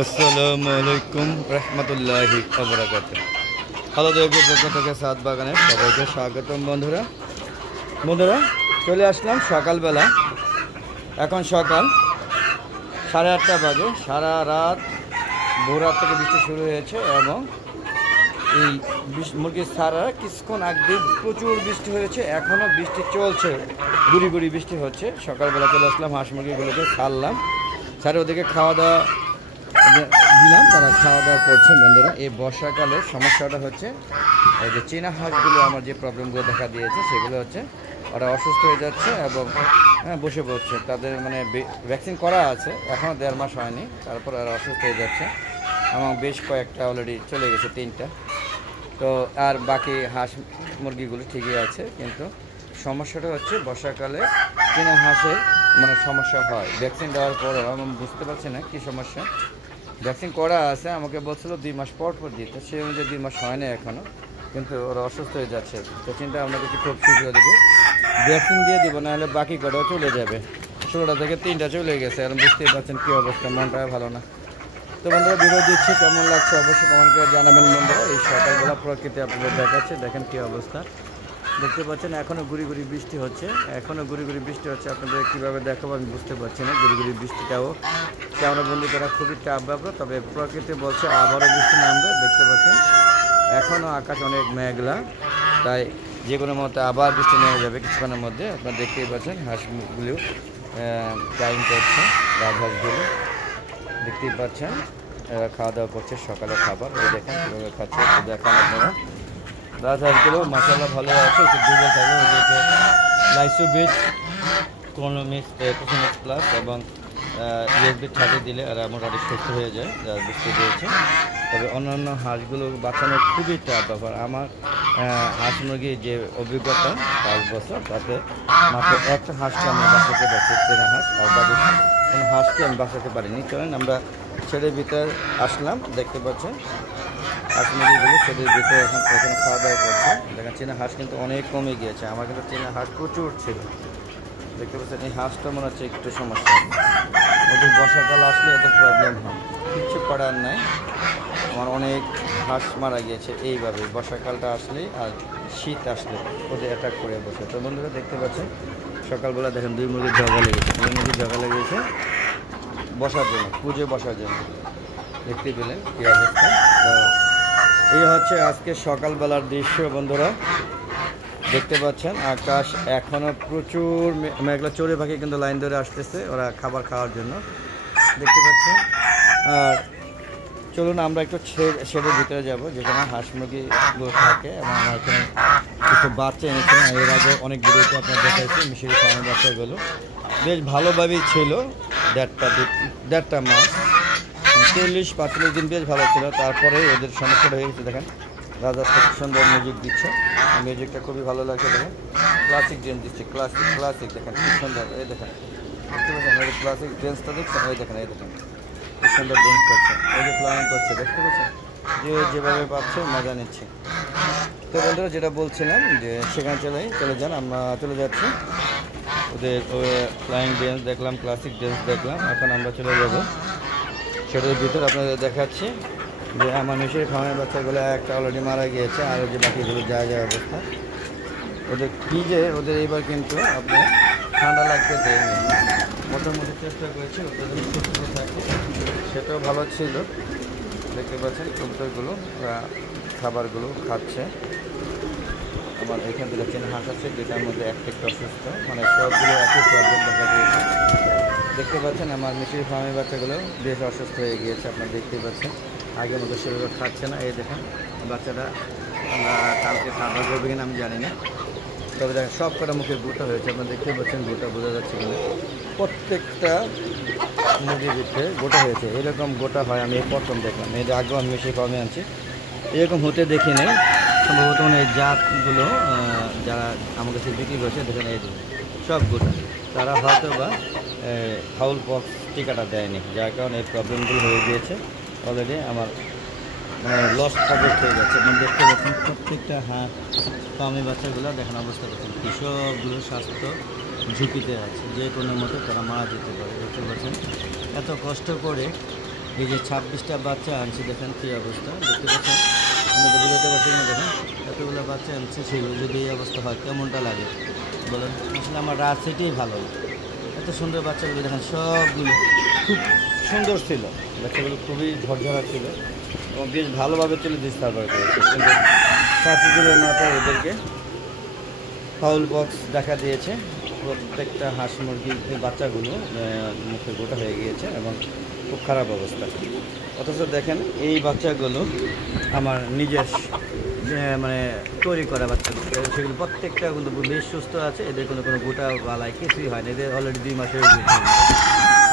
আসসালামু আলাইকুম রহমতুল্লাহি ওয়া হ্যালো দর্শক, পক্ষ থেকে সাত বাগানের সবাইকে স্বাগতম। বন্ধুরা চলে আসলাম সকালবেলা। এখন সকাল 8:30 বাজে। সারা রাত ভোর রাত থেকে বৃষ্টি শুরু হয়েছে এবং এই মুরগির সারা কিছুক্ষণ আগে প্রচুর বৃষ্টি হয়েছে। এখনও বৃষ্টি চলছে, গুড়ি গুড়ি বৃষ্টি হচ্ছে। সকালবেলা চলে আসলাম, হাঁস মুরগিগুলোকে ছাড়লাম, সারে ওদেরকে খাওয়া দাওয়া দিলাম, তারা খাওয়া দাওয়া করছে। বন্ধুরা এই বর্ষাকালে সমস্যাটা হচ্ছে এই যে চীনা হাঁসগুলো আমার যে প্রবলেমগুলো দেখা দিয়েছে সেগুলো হচ্ছে ওরা অসুস্থ হয়ে যাচ্ছে এবং বসে পড়ছে। তাদের মানে ভ্যাকসিন করা আছে, এখনও 1.5 মাস হয়নি, তারপর ওরা অসুস্থ হয়ে যাচ্ছে এবং বেশ কয়েকটা অলরেডি চলে গেছে, 3টা। তো আর বাকি হাঁস মুরগিগুলো ঠিকই আছে, কিন্তু সমস্যাটা হচ্ছে বর্ষাকালে চীনা হাঁসের মানে সমস্যা হয়। ভ্যাকসিন দেওয়ার পরেও আমি বুঝতে পারছি না কী সমস্যা। ভ্যাকসিন করা আছে, আমাকে বলছিল 2 মাস পর দিতে, সে অনুযায়ী 2 মাস হয় না এখনও, কিন্তু ওরা অসুস্থ হয়ে যাচ্ছে। তো চিন্তা আপনাকে খুব শীঘ্র দিকে ভ্যাকসিন দিয়ে দিব, নাহলে বাকি কটাও চলে যাবে। 16টা থেকে 3টা চলে গেছে, আর বুঝতেই পারছেন কী অবস্থা, মনটা ভালো না। তো বন্ধুরা ভিডিও দিচ্ছি, কেমন লাগছে অবশ্যই কমেন্ট করে জানাবেন। বন্ধুরা এই সকালবেলা প্রকৃতি আপনাদের দেখাচ্ছে, দেখেন কী অবস্থা। দেখতে পাচ্ছেন এখনও গুড়ি গুড়ি বৃষ্টি হচ্ছে, আপনাদের কীভাবে দেখাবো আমি বুঝতে পারছি না। গুড়ি গুড়ি বৃষ্টিটাও ক্যামেরা বন্দি করা খুবই টাফ ব্যাপার, তবে প্রকৃতি বলছে আবারও বৃষ্টি নামবে। দেখতে পাচ্ছেন এখনও আকাশ অনেক মেঘলা, তাই যে কোনো মতো আবার বৃষ্টি নেমে যাবে কিছুক্ষণের মধ্যে। আপনারা দেখতেই পাচ্ছেন হাঁসগুলো টাইম করছে, রাজহাঁসগুলো দেখতেই পাচ্ছেন খাওয়া দাওয়া করছে, সকালে খাবার ওই দেখেন কীভাবে খাচ্ছে, দেখান আপনারা। রাজহাঁসগুলো মাশাআল্লাহ ভালো আছে, একটু দুর্বল থাকবে। ওদেরকে লাইসোবিট কোকোমিক্স প্লাস এবং ইউএসবি 30 দিলে এরা মোটামুটি সুস্থ হয়ে যায়, যা বুঝতে পেরেছে। তবে অন্যান্য হাঁসগুলো বাঁচানো খুবই টাফ ব্যাপার। আমার হাঁস মুরগির যে অভিজ্ঞতা 5 বছর, তাতে মাত্র একটা হাঁসকে আমি বাঁচাতে পারছি, চেনা হাঁস, আর বাকি কোনো হাঁসকে আমি বাঁচাতে পারিনি। চলেন আমরা ছেলের ভিতরে আসলাম, দেখতে পাচ্ছেন হাঁস মুরগিগুলো ছেলের ভিতরে এখন এখানে খাওয়া দাওয়া করছে। দেখেন চীনা হাঁস কিন্তু অনেক কমে গিয়েছে, আমার কিন্তু চীনা হাঁস প্রচুর ছিল। দেখতে পাচ্ছেন এই হাঁসটা মনে হচ্ছে একটু সমস্যা, ওদের বর্ষাকাল আসলে এত প্রবলেম হয়, কিচ্ছু করার নাই। আমার অনেক হাঁস মারা গিয়েছে এইভাবে বর্ষাকালটা আসলেই, আর শীত আসলে ওদের অ্যাটাক করে বসে। তো বন্ধুরা দেখতে পাচ্ছেন সকালবেলা দেখেন 2 মুরগির ঝগড়া লেগেছে বসার জন্য, পুজো বসার জন্য। দেখতে পেলেন কী অবস্থা। তো এই হচ্ছে আজকে সকালবেলার দৃশ্য। বন্ধুরা দেখতে পাচ্ছেন আকাশ এখনও প্রচুর মেঘলা, চড়ুই পাখি কিন্তু লাইন ধরে আসতেছে ওরা খাবার খাওয়ার জন্য, দেখতে পাচ্ছেন। আর চলুন আমরা একটু শেডের ভিতরে যাব, যেখানে হাঁস মুরগিগুলো থাকে, এবং আমার এখানে কিছু বাচ্চা এনেছিলাম। এর আগে অনেক ভিডিওতে আপনার দেখাইছি মিশরি ফার্মের বাচ্চাগুলো বেশ ভালোভাবেই ছিল, 1.5 মাস 40-45 দিন বেশ ভালো ছিল। তারপরে ওদের সমস্যাটা হয়ে গেছে। দেখেন রাজা খুব সুন্দর মিউজিক দিচ্ছে, মিউজিকটা খুবই ভালো লাগছে। দেখেন ক্লাসিক ড্যান্স দিচ্ছে, ক্লাসিক দেখেন খুব সুন্দর। এই দেখেন দেখতে পাচ্ছেন ওই ক্লাসিক ড্যান্সটা দেখছেন, এই দেখেন খুব সুন্দর ড্যান্স করছে, ওই যে ফ্লাইং করছে, দেখতে পাচ্ছেন যে যেভাবে পাচ্ছে মজা নিচ্ছে। তো বন্ধুরা যেটা বলছিলাম যে সেখানে চলে যান, আমরা চলে যাচ্ছি। ওদের ফ্লাইং ড্যান্স দেখলাম, ক্লাসিক ড্যান্স দেখলাম, এখন আমরা চলে যাব সেটার ভিতরে। আপনাদের দেখাচ্ছি যে আমার মিশরি ফার্মের বাচ্চাগুলো একটা অলরেডি মারা গিয়েছে, আর যে বাকিগুলো যায় অবস্থা। ওদের কী যে ওদের এবার কিন্তু আপনার ঠান্ডা লাগতে দেয়নি, মোটামুটি চেষ্টা করেছি ওদের সুস্থ থাকে, সেটাও ভালো ছিল। দেখতে পাচ্ছেন কবুতরগুলো খাবারগুলো খাচ্ছে। আমার এখান থেকে চীনা হাঁস আছে, যেটার মধ্যে একটা অসুস্থ, মানে সবগুলো একই প্রবলেম দেখা দিয়েছে। দেখতে পাচ্ছেন আমার মিশরি ফার্মের বাচ্চাগুলো বেশ অসুস্থ হয়ে গিয়েছে, আপনারা দেখতেই পাচ্ছেন আগের মতো সেভাবে খাচ্ছে না। এই দেখেন বাচ্চাটা কালকে খাবার করবে কিনা আমি জানি না, তবে দেখেন সব কটা মুখে গোটা হয়েছে, আপনারা দেখতে পাচ্ছেন গোটা বোঝা যাচ্ছে কিনা। প্রত্যেকটা মুরগির ভিতরে গোটা হয়েছে, এরকম গোটা হয় আমি এই প্রথম দেখলাম। এই যে আগেও আমি মিশরি ফার্মে আনছি, এরকম হতে দেখি নেই। সম্ভবত এই জাতগুলো যারা আমার কাছে বিক্রি করছে দেখেন এই সব গোটা, তারা হয়তো বা ফাউল পক্স টিকাটা দেয়নি, যার কারণে এই প্রবলেমগুলো হয়ে গিয়েছে। অলরেডি আমার মানে লস প্রজেক্ট হয়ে যাচ্ছে। আপনি দেখতে পাচ্ছেন প্রত্যেকটা ফার্মি বাচ্চাগুলো দেখেন অবস্থা করছেন, কৃষকগুলো স্বাস্থ্য ঝুঁকিতে আছে, যে কোনো মতো তারা মারা যেতে পারে। দেখতে পাচ্ছেন এত কষ্ট করে এই যে 26টা বাচ্চা আনছে, দেখেন কী অবস্থা, দেখতে পাচ্ছেন, আপনাদের বুঝতে পারছেন না? দেখেন এতগুলো বাচ্চা আনছে, সেগুলো যদি এই অবস্থা হয় কেমনটা লাগে বলেন। আসলে আমার রাজশাহীটাই ভালো, এত সুন্দর বাচ্চাগুলো দেখেন, সবগুলো খুব সুন্দর ছিল, বাচ্চাগুলো খুবই ঝরঝরা ছিল এবং বেশ ভালোভাবে চলে দিয়ে সার্ভার করেছে। কিন্তু ছাত্রীদের মাথায় ওদেরকে ফাউল বক্স দেখা দিয়েছে, প্রত্যেকটা হাঁস মুরগির বাচ্চাগুলো মুখে গোটা হয়ে গিয়েছে এবং খুব খারাপ অবস্থা। অথচ দেখেন এই বাচ্চাগুলো আমার নিজের মানে তৈরি করা বাচ্চাগুলো, সেগুলো প্রত্যেকটা কিন্তু বেশ সুস্থ আছে, এদের কোনো গোটা বালাই কিছুই হয় না, এদের অলরেডি 2 মাস হয়ে গিয়েছে,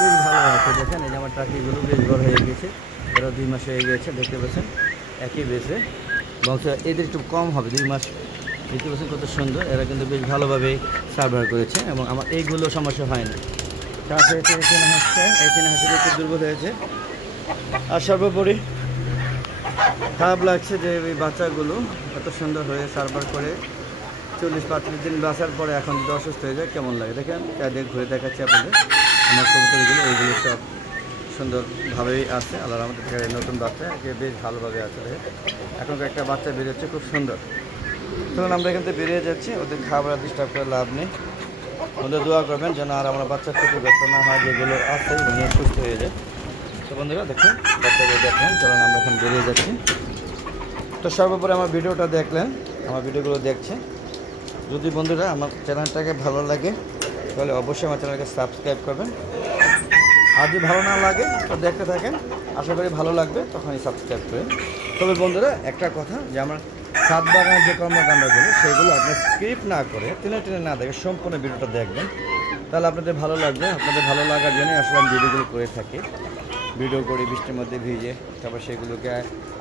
বেশ ভালো আছে। দেখেন এই যে আমার টাকিগুলো বেশ বড় হয়ে গেছে, এরা 2 মাস হয়ে গিয়েছে, দেখতে পাচ্ছেন একই বেশে বংশ, এদের একটু কম হবে 2 মাস, দেখতে পাচ্ছেন কত সুন্দর, এরা কিন্তু বেশ ভালোভাবে সার্ভাইভ করেছে এবং আমার এইগুলো সমস্যা হয় না। তারপরে এই চেনা হাঁসটা একটু দুর্বল হয়েছে। আর সর্বোপরি খারাপ লাগছে যে এই বাচ্চাগুলো এত সুন্দর হয়ে সার্ভাইভ করে 40-45 দিন বাঁচার পরে এখন যদি অসুস্থ হয়ে যায় কেমন লাগে। দেখেন তাদের ঘুরে দেখাচ্ছি আপনাদের, আমার কবুতরগুলো এইগুলো সব সুন্দরভাবেই আছে, আল্লাহর রহমতে থেকে নতুন বাচ্চা বেশ ভালোভাবে আছে। এখন একটা বাচ্চা বেরোচ্ছে খুব সুন্দর। তখন আমরা এখান থেকে বেরিয়ে যাচ্ছি, ওদের খাবার ডিস্টার্ব করে লাভ নেই, ওদের দোয়া করবেন যেন আর আমরা বাচ্চা ক্ষতিগ্রস্ত না হয়, যেগুলো আছে নিয়ে সুস্থ হয়ে যায়। তো বন্ধুরা দেখুন বাচ্চাগুলো দেখেন, চলুন আমরা এখন বেরিয়ে যাচ্ছি। তো সর্বোপরি আমার ভিডিওটা দেখলেন, আমার ভিডিওগুলো দেখছে, যদি বন্ধুরা আমার চ্যানেলটাকে ভালো লাগে তাহলে অবশ্যই আমার চ্যানেলকে সাবস্ক্রাইব করবেন, আর যদি ভালো না লাগে তো দেখতে থাকেন, আশা করি ভালো লাগবে, তখনই সাবস্ক্রাইব করেন। তবে বন্ধুরা একটা কথা, যে আমার ছাদ বাগানের যে কর্মকাণ্ডগুলো সেগুলো আপনি স্ক্রিপ্ট না করে টেনে না দেখে সম্পূর্ণ ভিডিওটা দেখবেন, তাহলে আপনাদের ভালো লাগবে। আপনাদের ভালো লাগার জন্যই আসলে আমি ভিডিওগুলো করে থাকি, ভিডিও করি বৃষ্টির মধ্যে ভিজে, তারপর সেগুলোকে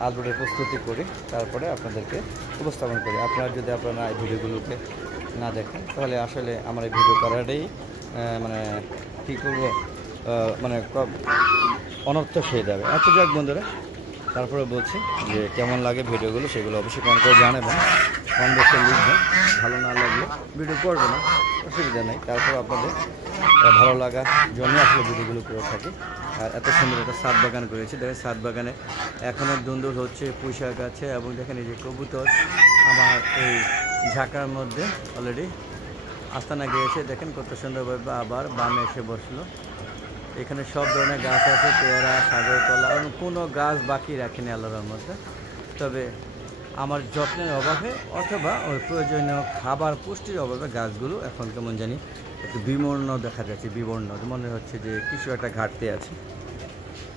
আপলোডের প্রস্তুতি করি, তারপরে আপনাদেরকে উপস্থাপন করি। আপনারা যদি আপনারা এই ভিডিওগুলোকে না দেখেন তাহলে আসলে আমার এই ভিডিও করাটাই মানে কী করবো, মানে অনর্থক হয়ে যাবে। আচ্ছা যাক বন্ধুরা, তারপরে বলছি যে কেমন লাগে ভিডিওগুলো, সেগুলো অবশ্যই কমেন্ট করে জানাবেন, কমেন্ট বক্সে লিখবেন। ভালো না লাগলে ভিডিও করবে না, অসুবিধা নেই, তারপর আপনাদের ভালো লাগার জন্য আসলে ভিডিওগুলো করে থাকি। আর এত সুন্দর একটা ছাদ বাগান করেছি, দেখেন ছাদ বাগানে এখনও দুন্দুল হচ্ছে, পুঁইশাক আছে, এবং দেখেন এই যে কবুতর আমার এই ঝাঁকার মধ্যে অলরেডি আস্তানা গিয়েছে, দেখেন কত সুন্দরভাবে আবার বামে এসে বসলো। এখানে সব ধরনের গাছ আছে, পেয়ারা, সাগর কলা, কোনো গাছ বাকি রাখিনি আল্লাহর মধ্যে। তবে আমার যত্নের অভাবে অথবা ওই প্রয়োজনীয় খাবার পুষ্টির অভাবে গাছগুলো এখন কেমন জানি একটু বিবর্ণ দেখা যাচ্ছে, বিবর্ণ মনে হচ্ছে যে কিছু একটা ঘাটতি আছে,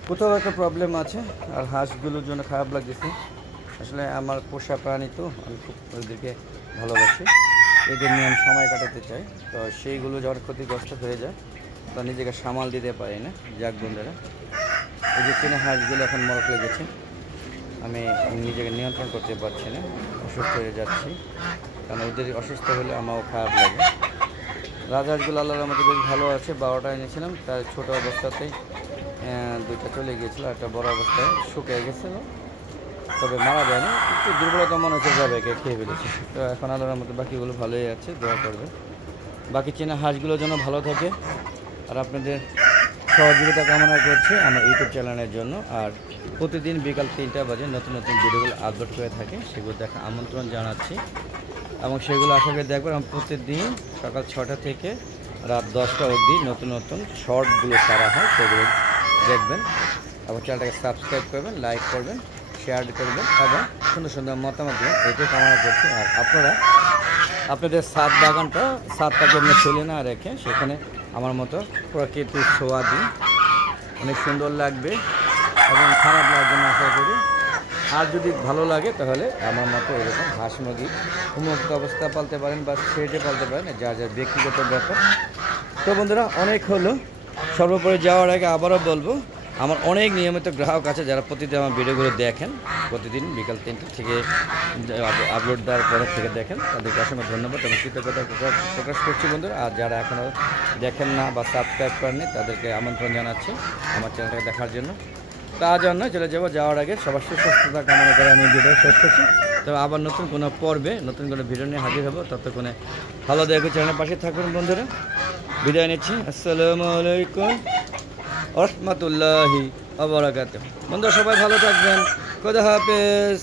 কোথাও একটা প্রবলেম আছে। আর হাঁসগুলোর জন্য খারাপ লাগতেছে, আসলে আমার পোষা প্রাণী তো, আমি খুব ওদেরকে ভালোবাসি, এদের নিয়ে আমি সময় কাটাতে চাই, তো সেইগুলো যখন ক্ষতিগ্রস্ত হয়ে যায় তা নিজেকে সামাল দিতে পারি না। যাক বন্ধুরা, এই যে চেনা হাঁসগুলো এখন মরক লেগেছে, আমি নিজেকে নিয়ন্ত্রণ করতে পারছি না, অসুস্থ হয়ে যাচ্ছি, কারণ ওদের অসুস্থ হলে আমারও খারাপ লাগে। রাজহাঁসগুলো আল্লাহর মধ্যে বেশ ভালো আছে, 12টা এনেছিলাম, তার ছোটো অবস্থাতেই 2টা চলে গিয়েছিলো, একটা বড় অবস্থায় শুকিয়ে গেছিলো, তবে মারা যায়নি, একটু দুর্বলতা মনে হচ্ছে যাবে, খেয়ে ফেলেছে। তো এখন আল্লাহর মধ্যে বাকিগুলো ভালোই আছে, দোয়া করবে বাকি চেনা হাঁসগুলোর জন্য ভালো থাকে। আর আপনাদের সহযোগিতা কামনা করছে আমার ইউটিউব চ্যানেলের জন্য। আর প্রতিদিন বিকাল 3টা বাজে নতুন নতুন ভিডিওগুলো আপলোড করে থাকে, সেগুলো দেখা আমন্ত্রণ জানাচ্ছি, এবং সেগুলো আশা করি দেখবেন। আমি প্রতিদিন সকাল 6টা থেকে রাত 10টা অবধি নতুন নতুন শর্টগুলো ছাড়া হয়, সেগুলো দেখবেন, এবং চ্যানেলটাকে সাবস্ক্রাইব করবেন, লাইক করবেন, শেয়ার করবেন, এবং সুন্দর সুন্দর মতামত দেবেন, এটাই কামনা করছি। আর আপনারা আপনাদের ছাদটাকে এমনি ফেলে না রেখে সেখানে আমার মতো প্রকৃতির ছোঁয়া দিন, অনেক সুন্দর লাগবে এবং খারাপ লাগবে না আশা করি। আর যদি ভালো লাগে তাহলে আমার মতো এরকম হাঁস মুরগি উন্মুক্ত অবস্থা পালতে পারেন বা ছেড়ে পালতে পারেন, যার যার ব্যক্তিগত ব্যাপার। তো বন্ধুরা অনেক হলো, সর্বোপরি যাওয়ার আগে আবারও বলবো, আমার অনেক নিয়মিত গ্রাহক আছে যারা প্রতিদিন আমার ভিডিওগুলো দেখেন, প্রতিদিন বিকাল 3টা থেকে আপলোড দেওয়ার পরের থেকে দেখেন, তাদেরকে অসংখ্য ধন্যবাদ এবং কৃতজ্ঞতা প্রকাশ করছি বন্ধুরা। আর যারা এখনও দেখেন না বা সাবস্ক্রাইব করেননি তাদেরকে আমন্ত্রণ জানাচ্ছি আমার চ্যানেলটাকে দেখার জন্য। তা জন্য চলে যাওয়ার আগে সবার সুস্বাস্থ্যতা কামনা করে আমি ভিডিও শেষ করছি। তবে আবার নতুন কোনো পর্বে নতুন কোনো ভিডিও নিয়ে হাজির হবো, ততক্ষণে ভালো দেখে চ্যানেলের পাশে থাকুন বন্ধুরা। বিদায় নিচ্ছি, আসসালামু আলাইকুম ওয়া রাহমাতুল্লাহি ওয়া বারাকাতুহু। বন্ধুরা সবাই ভালো থাকবেন। খোদা হাফেজ।